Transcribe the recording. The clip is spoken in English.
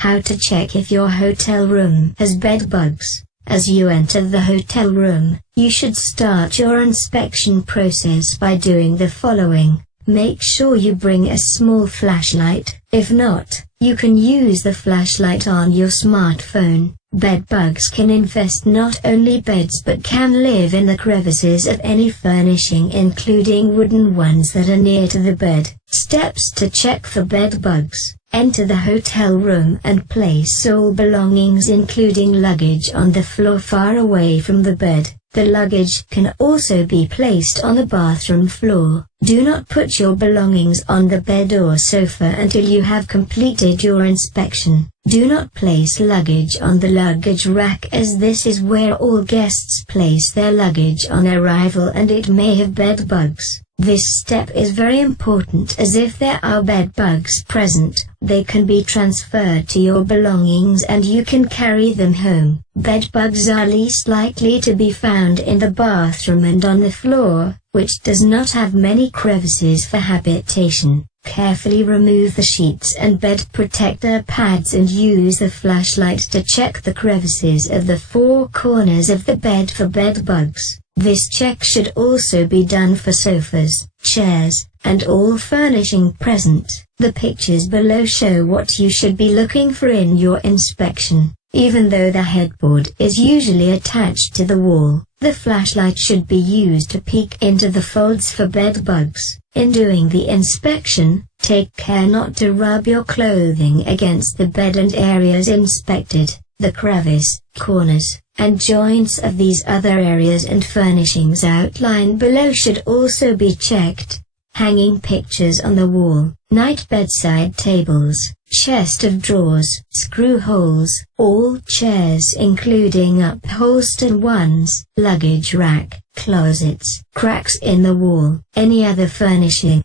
How to check if your hotel room has bed bugs. As you enter the hotel room, you should start your inspection process by doing the following. Make sure you bring a small flashlight. If not, you can use the flashlight on your smartphone. Bed bugs can infest not only beds but can live in the crevices of any furnishing, including wooden ones that are near to the bed. Steps to check for bed bugs. Enter the hotel room and place all belongings including luggage on the floor far away from the bed. The luggage can also be placed on the bathroom floor. Do not put your belongings on the bed or sofa until you have completed your inspection. Do not place luggage on the luggage rack, as this is where all guests place their luggage on arrival and it may have bed bugs. This step is very important, as if there are bed bugs present, they can be transferred to your belongings and you can carry them home. Bed bugs are least likely to be found in the bathroom and on the floor, which does not have many crevices for habitation. Carefully remove the sheets and bed protector pads and use the flashlight to check the crevices of the four corners of the bed for bed bugs. This check should also be done for sofas, chairs, and all furnishing present. The pictures below show what you should be looking for in your inspection. Even though the headboard is usually attached to the wall, the flashlight should be used to peek into the folds for bed bugs. In doing the inspection, take care not to rub your clothing against the bed and areas inspected. The crevice, corners, and joints of these other areas and furnishings outlined below should also be checked. Hanging pictures on the wall, night bedside tables, chest of drawers, screw holes, all chairs including upholstered ones, luggage rack, closets, cracks in the wall, any other furnishing,